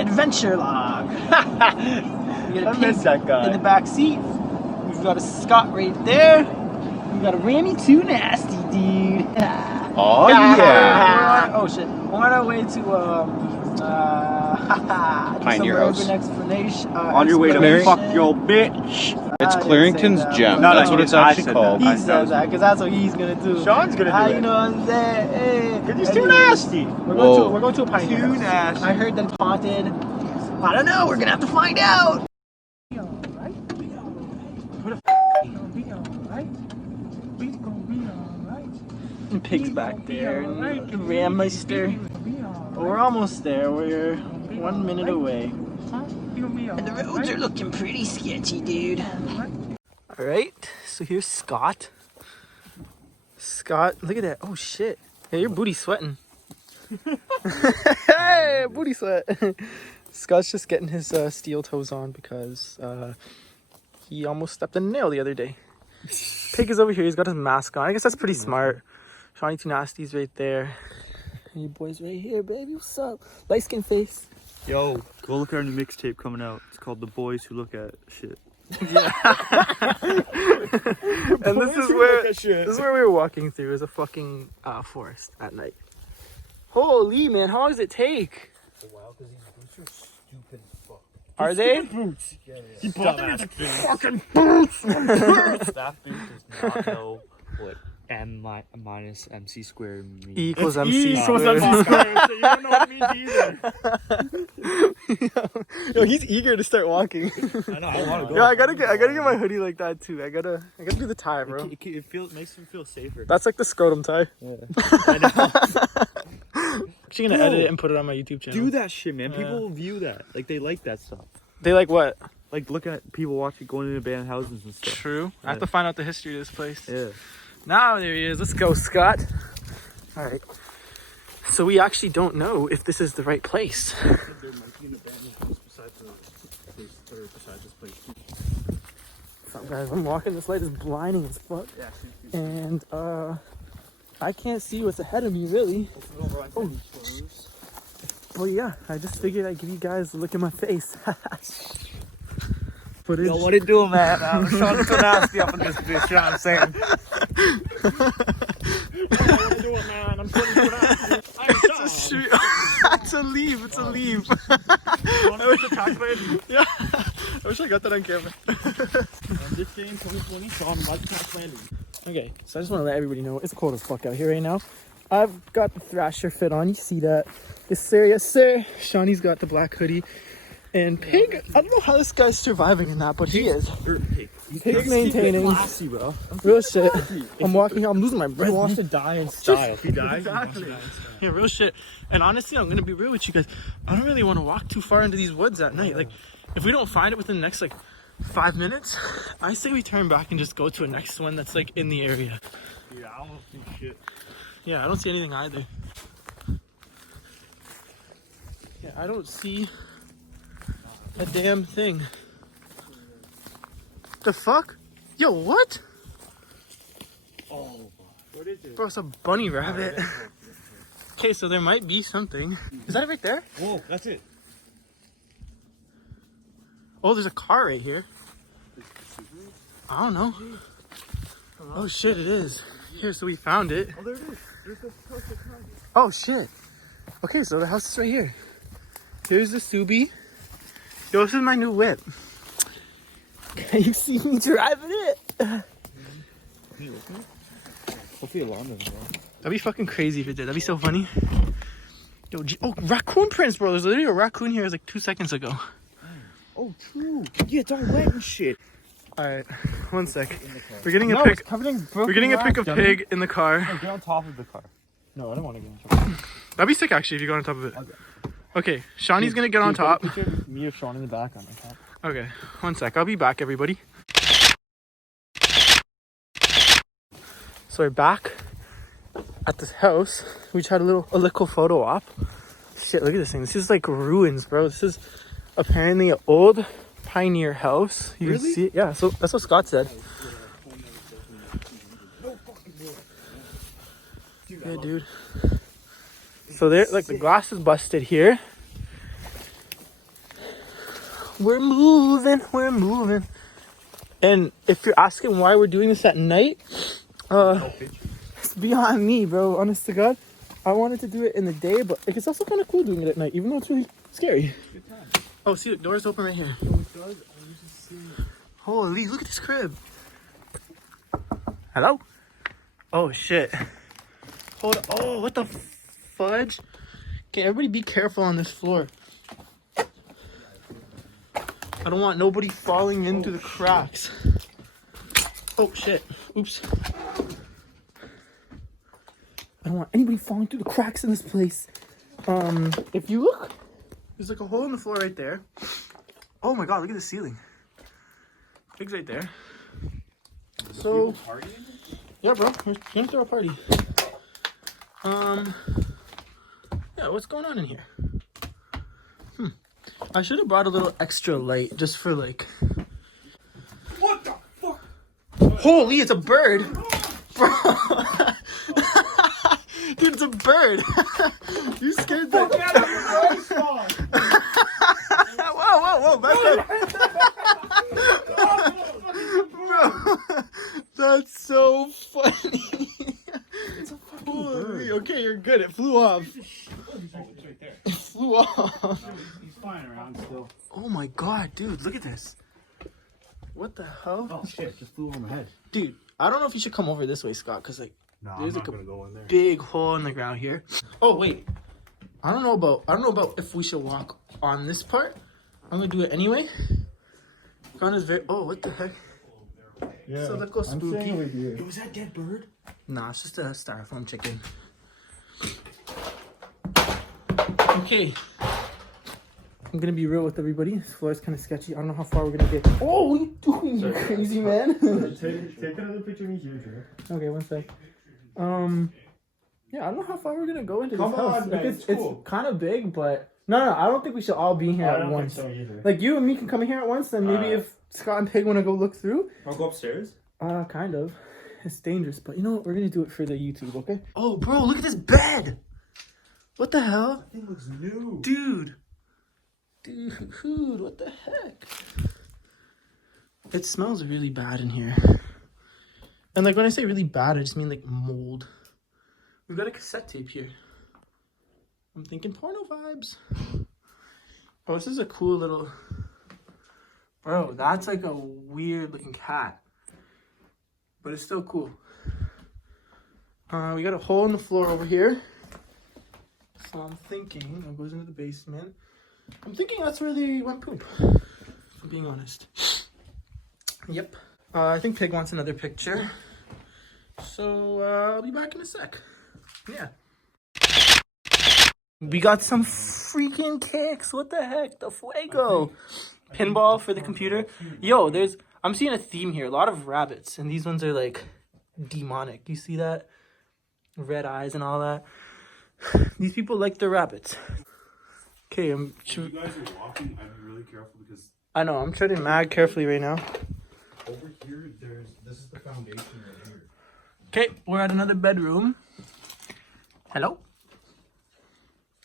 Adventure log. We got a pig that guy. in the back seat. We've got a Scott right there. We got a Rammy Too Nasty, dude. Oh yeah. Oh shit. On our way to Pioneer House. Explanation. On your way to fuck your bitch. It's Clarington's Gem. No, That's what it's actually called. He says that because that's what he's gonna do. Sean's gonna do it. You know what I'm saying? Hey. Cause he's too nasty. We're going to a Pioneer Too House. nasty. I heard that it's haunted. I don't know. We're gonna have to find out. And Pig's back there, and Rammeister. But we're almost there. We're 1 minute away. And the roads are looking pretty sketchy, dude. Alright, so here's Scott. Scott, look at that. Oh shit. Yeah, your booty's sweating. Hey, booty sweat. Scott's just getting his steel toes on because he almost stepped in a nail the other day. Pig is over here. He's got his mask on. I guess that's pretty smart. Shawnee Too Nasty's right there. And you boys right here, baby. What's up? Light skin face. Yo, go look at our new mixtape coming out. It's called The Boys Who Look at Shit. Yeah. And this is where we were walking through. Is a fucking forest at night. Holy man, how long does it take? A while, because these boots are stupid as fuck. Are they? Boots. Yeah. He bought them as fucking boots. That boot does not know what M minus MC squared means. E equals MC equals squared. MC squared, so you don't know what it means either. Yo, he's eager to start walking. I know, I want to go. Yeah, I gotta get my hoodie like that too. I gotta do the tie, bro. It makes him feel safer. That's like the scrotum tie. Yeah. I know. Actually gonna edit it and put it on my YouTube channel. Do that shit, man. People will view that. Like, they like that stuff. They like what? Like, looking at people watching, going into abandoned houses and stuff. True. Yeah. I have to find out the history of this place. Yeah. Now there he is. Let's go, Scott. All right. So we actually don't know if this is the right place. There might be an abandoned house beside this place. What's up, guys? I'm walking. This light is blinding as fuck. Yeah. And I can't see what's ahead of me really. Oh. Well, yeah. I just figured I'd give you guys a look at my face. Footage. Yo, what it do, man? I'm Sean Too Nasty up in this bitch, you know what I'm saying? What it do, man? I'm Sean Too Nasty. It's a street. It's a leave. It's a leave. Yeah. I wish I got that on camera. And this game, 2020, Sean likes Tax Landing. Okay, so I just want to let everybody know it's cold as fuck out here right now. I've got the Thrasher fit on. You see that? Yes, sir. Yes, sir. Shawnee's got the black hoodie. And Pig, I don't know how this guy's surviving in that, but he is. Pig's maintaining. Classy, bro. Real shit. I'm walking, I'm losing my breath. He wants to die in style. If he dies, Exactly. Yeah, real shit. And honestly, I'm gonna be real with you guys. I don't really want to walk too far into these woods at night. Like, if we don't find it within the next, 5 minutes, I say we turn back and just go to a next one that's, in the area. Yeah, I don't see shit. Yeah, I don't see anything either. Yeah, I don't see a damn thing. The fuck? Yo, what? Oh, what is it? Bro, it's a bunny rabbit. Okay, so there might be something. Is that it right there? Whoa, that's it. Oh, there's a car right here. I don't know. Oh shit, it is. Here, so we found it. Oh, there it is. There's the perfect house. Oh shit. Okay, so the house is right here. Here's the Subi. Yo, this is my new whip. Can you see me driving it? Hopefully alarm doesn't go. That'd be fucking crazy if it did. That'd be so funny. Yo, oh, raccoon prints, bro. There's literally a raccoon here 2 seconds ago. Oh, true. Yeah, it's all wet and shit. Alright, 1 sec. We're getting a pic. We're getting a pic of Pig in the car. No, get on top of the car. No, I don't want to get on top. That'd be sick actually if you go on top of it. Okay. Okay, Shawnee's gonna get on top. Picture of me or Sean in the back on top. Okay, 1 sec. I'll be back, everybody. So we're back at this house. We just had a little photo op. Shit, look at this thing. This is ruins, bro. This is apparently an old pioneer house. You can see it. Yeah, so that's what Scott said. Yeah, dude. So there, the glass is busted here. We're moving. We're moving. And if you're asking why we're doing this at night, it's beyond me, bro. Honest to God. I wanted to do it in the day, but it's also kind of cool doing it at night, even though it's really scary. Oh, see, the door's open right here. Holy, look at this crib. Hello? Oh, shit. Hold on. Oh, what the fudge? Okay, everybody be careful on this floor. I don't want nobody falling into the cracks. Oh, shit. Oops. I don't want anybody falling through the cracks in this place. If you look, there's like a hole in the floor right there. Oh my god, look at the ceiling. Pig's right there. So, yeah, bro, we're gonna throw a party. Yeah, what's going on in here? I should have brought a little extra light just for like. What the fuck? Holy, it's a bird, bro. Dude, it's a bird. You scared the fuck out of your Whoa, back up. Bro, that's so funny. It's a fucking Holy, bird. okay, you're good. It flew off. It flew off. He's flying around still. Oh my god, dude, look at this. What the hell? Oh shit, just flew on my head. Dude, I don't know if you should come over this way, Scott, because like No, there's I'm like not a gonna go in there. big hole in the ground here. Oh wait. I don't know about if we should walk on this part. I'm gonna do it anyway. Ground is very what the heck? Yeah. So that goes spooky. I'm staying over here. Was that dead bird? Nah, it's just a styrofoam chicken. Okay. I'm gonna be real with everybody. This floor is kind of sketchy. I don't know how far we're gonna get. Oh, what are you doing, you crazy man? Take another picture of me here, Drew. Okay, one sec. Yeah, I don't know how far we're gonna go into Come this on, house. man, Like, it's it's cool. kind of big, but no, I don't think we should all be here I at don't once. think so either. Like you and me can come in here at once, then maybe if Scott and Pig want to go look through. I'll go upstairs. Kind of. It's dangerous, but you know what? We're gonna do it for the YouTube, okay? Oh, bro, look at this bed. What the hell, That thing looks new. dude? What the heck? It smells really bad in here. And like when I say really bad, I just mean like mold. We've got a cassette tape here. I'm thinking porno vibes. Oh, this is a cool little. Bro, that's like a weird looking cat. But it's still cool. We got a hole in the floor over here. So I'm thinking, it goes into the basement. I'm thinking that's where they went poop, if I'm being honest. Yep. I think Pig wants another picture. So I'll be back in a sec. Yeah. We got some freaking kicks. What the heck? The Fuego. Pinball for the computer. Yo, I'm seeing a theme here. A lot of rabbits. And these ones are like demonic. You see that? Red eyes and all that. These people like the rabbits. Okay, If you guys are walking, I'd be really careful because I know, I'm treading mad carefully right now. over here, this is the foundation right here. Okay, we're at another bedroom. Hello?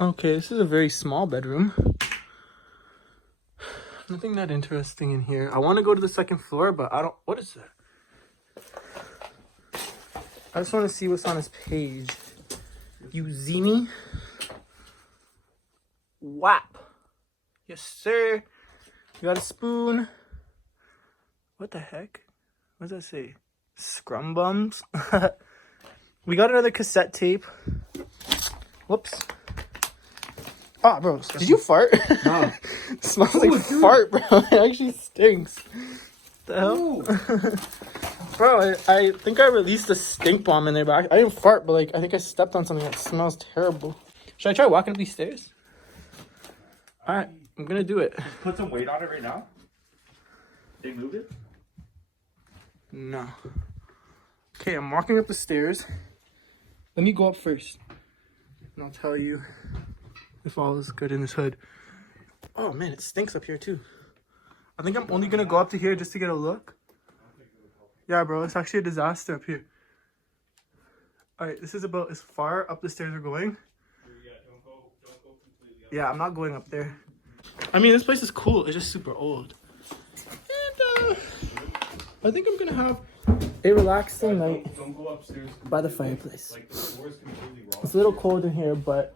Okay, this is a very small bedroom. Nothing that interesting in here. I want to go to the second floor, but I don't... What is that? I just want to see what's on his page. You zini? Whap. Yes, sir. You got a spoon. What the heck? What does that say? Scrum bums? We got another cassette tape. Whoops. Ah, bro, did you fart? No. It smells like fart, bro. It actually stinks. What the hell? Bro, I think I released a stink bomb in there, but I didn't fart, but like I think I stepped on something that smells terrible. Should I try walking up these stairs? Alright, I'm gonna do it. Put some weight on it right now. They move it? No. Okay, I'm walking up the stairs. Let me go up first. And I'll tell you if all is good in this hood. Oh man, it stinks up here too. I think I'm only gonna go up to here just to get a look. Yeah, bro, it's actually a disaster up here. Alright, this is about as far up the stairs we're going. Yeah, I'm not going up there. I mean, this place is cool. It's just super old. And I think I'm gonna have a relaxing night Don't go upstairs. by the fireplace. Like the floor is completely raw. It's a little cold in here, but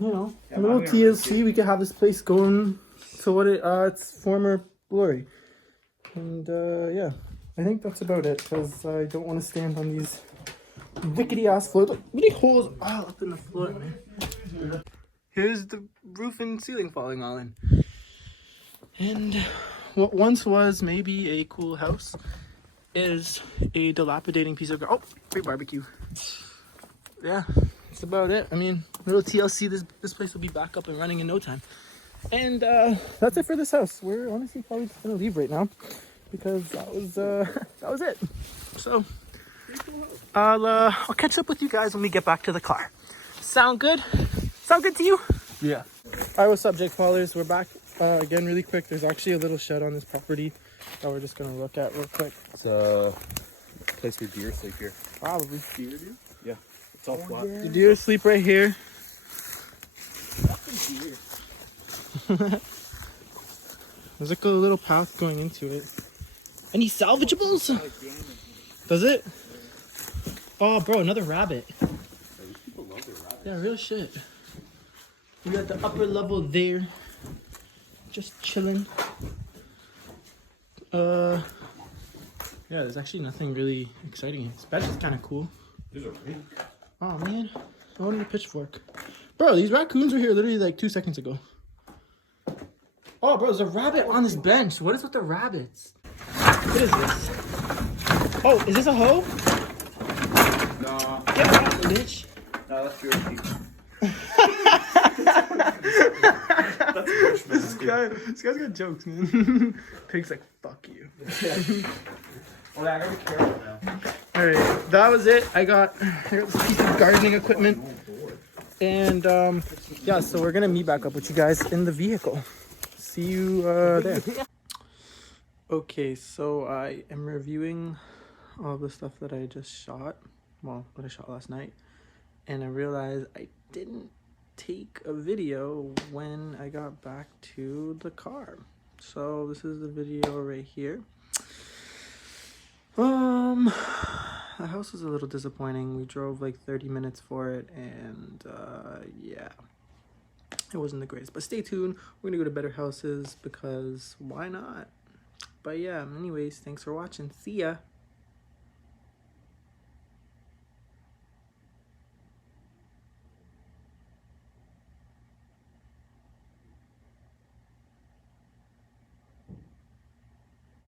you know, a little TLC. We could have this place going to what its former glory. And yeah, I think that's about it because I don't want to stand on these rickety ass floors. Look, many holes all up in the floor, man. Here's the roof and ceiling falling all in. And what once was maybe a cool house is a dilapidating piece of oh, great barbecue. Yeah, that's about it. I mean, little TLC, this place will be back up and running in no time. And that's it for this house. We're honestly probably just gonna leave right now because that was it. So I'll catch up with you guys when we get back to the car. Sound good? Sound good to you? Yeah. Alright, what's up, Jake Followers? We're back again really quick. There's actually a little shed on this property that we're just gonna look at real quick. It's a place where deer sleep here. Probably. Deer do? Yeah. It's all flat. The deer sleep right here. There's like a little path going into it. Any salvageables? Does it? Oh, bro, another rabbit. People love their rabbits. Yeah, real shit. We got the upper level there. Just chilling. Yeah, there's actually nothing really exciting here. This bench is kind of cool. Oh, man. I wanted a pitchfork. Bro, these raccoons were here literally like 2 seconds ago. Oh, bro, there's a rabbit on this bench. What is with the rabbits? What is this? Oh, is this a hoe? No. Get off, bitch. No, that's your sheep. This guy's got jokes, man. Pig's like, fuck you. Well, I gotta be careful now. Alright, that was it. I got this piece of gardening equipment. And yeah, so we're gonna meet back up with you guys in the vehicle. See you there. Okay, so I am reviewing all the stuff that I just shot. Well, what I shot last night. And I realized I didn't take a video when I got back to the car. So this is the video right here. The house was a little disappointing. We drove like 30 minutes for it, and yeah, it wasn't the greatest. But stay tuned. We're gonna go to better houses because why not? But yeah, anyways, thanks for watching. See ya.